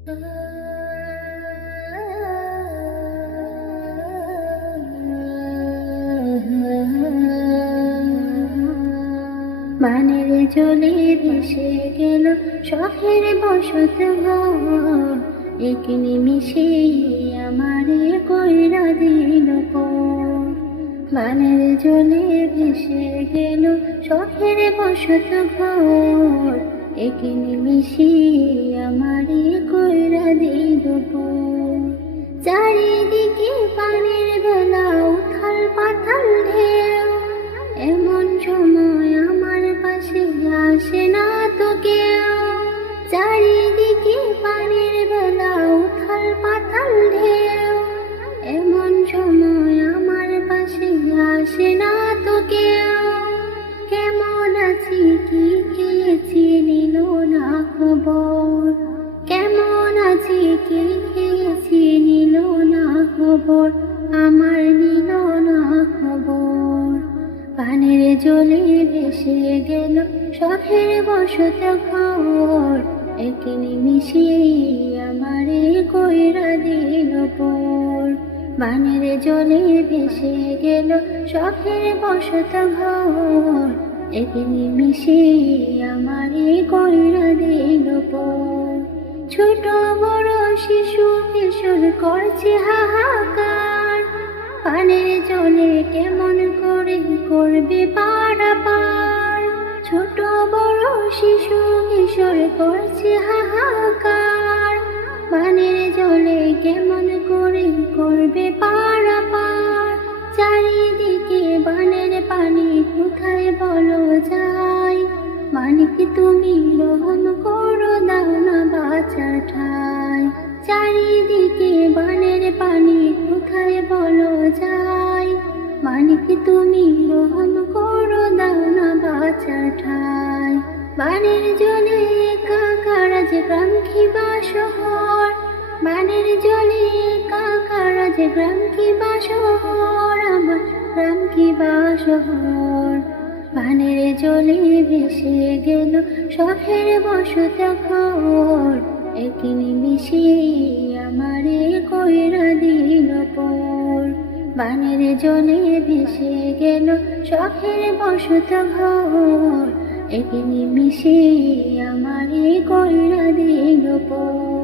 বানের জলে ভেসে গেল শখের বসত ঘর, এক নিমিষে আমারে কইরা দিল পর। বানের জলে ভেসে গেল শখের বসত ঘর, এক নিমিষে আমারে কইরা দিল পর। চারিদিকে পানির বেলা উথাল পাথাল ঢেউ, এমন সময় আমার পাশে আসে না তো কেউ। চারিদিকে পানির বেলা উথাল পাথাল ঢেউ, এমন সময় আমার পাশে আসে না তো কেউ। কেমন আছি কি খেয়েছি নিল না খবর, কেমন আছি কি খেয়েছি নিল না খবর, আমার নিল না খবর। পানের জলে ভেসে গেল শখের বসত ঘর, এক নিমিষে আমারে কইরা দিল পর। বানের জলে ভেসে গেল শখের বসত ঘর, এক নিমিষে আমারে কইরা দিল পর। ছোট বড় শিশু কিশোর করছে হাহাকার, পানের জলে কেমন করে করবে পারাপার। ছোট বড় শিশু কিশোর করছে হাহাকার, পানের জলে কেমন করে করবে পারাপার। চারিদিকে বানের পানি কোথায় বলো যায়, মানিক তুমি রহম করো দাও না বাঁচার ঠাই। চারিদিকে বানের পানি কোথায় বলো যায়, মানিক তুমি রহম করো দাও না বাঁচার ঠাই। বানের জলে একাকার আজ গ্রাম কিবা শহর, বানের জলে একাকার আজ গ্রাম কিবা শহর, আমার গ্রাম কিবা শহর। বানের জলে ভেসে গেল শখের বসত ঘর, এক নিমিষে আমারে কইরা দিল পর। বানের জলে ভেসে গেল শখের বসত ঘর, এক নিমিষে আমারে কইরা দিল পর।